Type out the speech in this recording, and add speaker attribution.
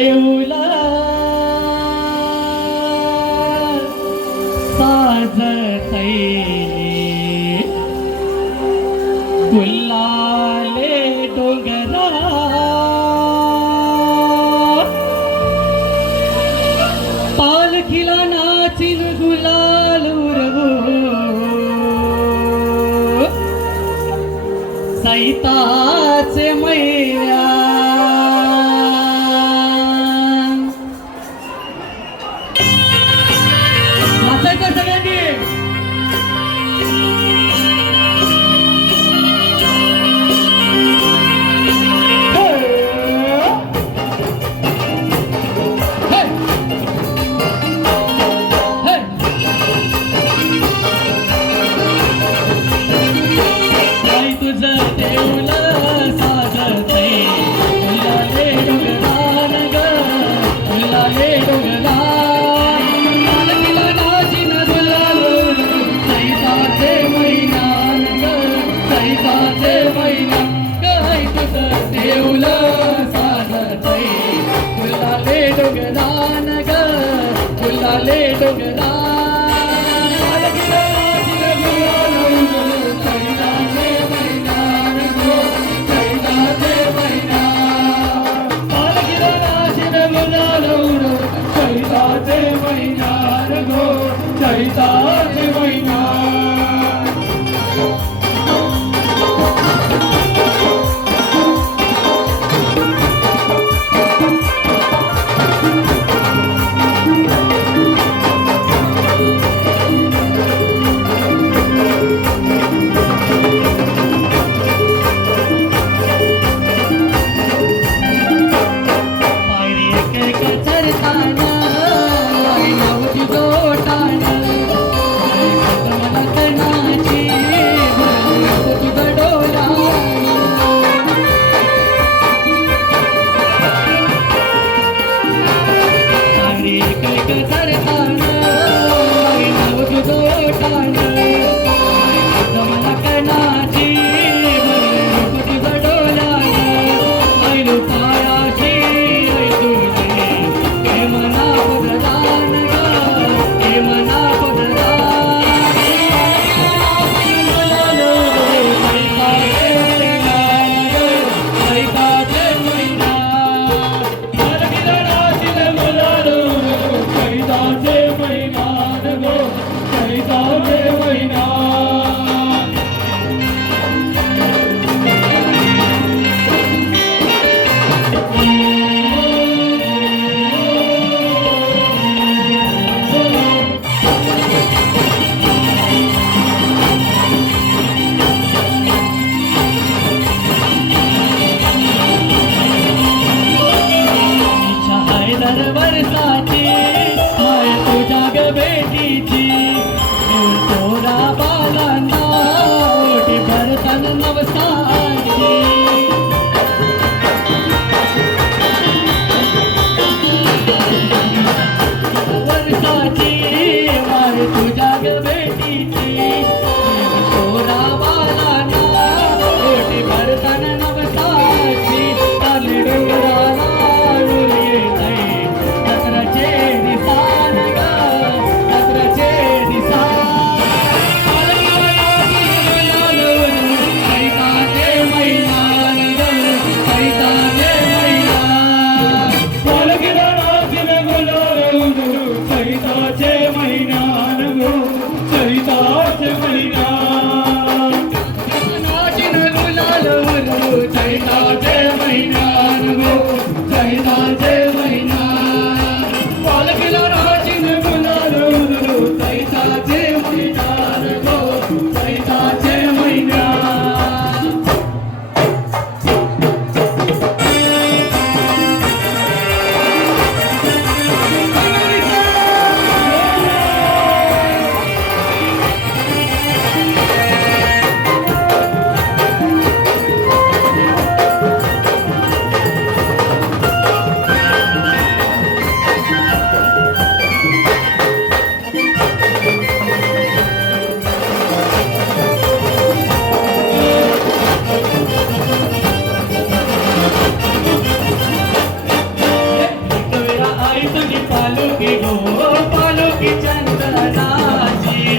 Speaker 1: येऊला साजतैली गुल्लाले डोंगरा. पालखीला नाचिन गुलाल उरवू. सैता डोंगदान ग फुलाले डोंगदान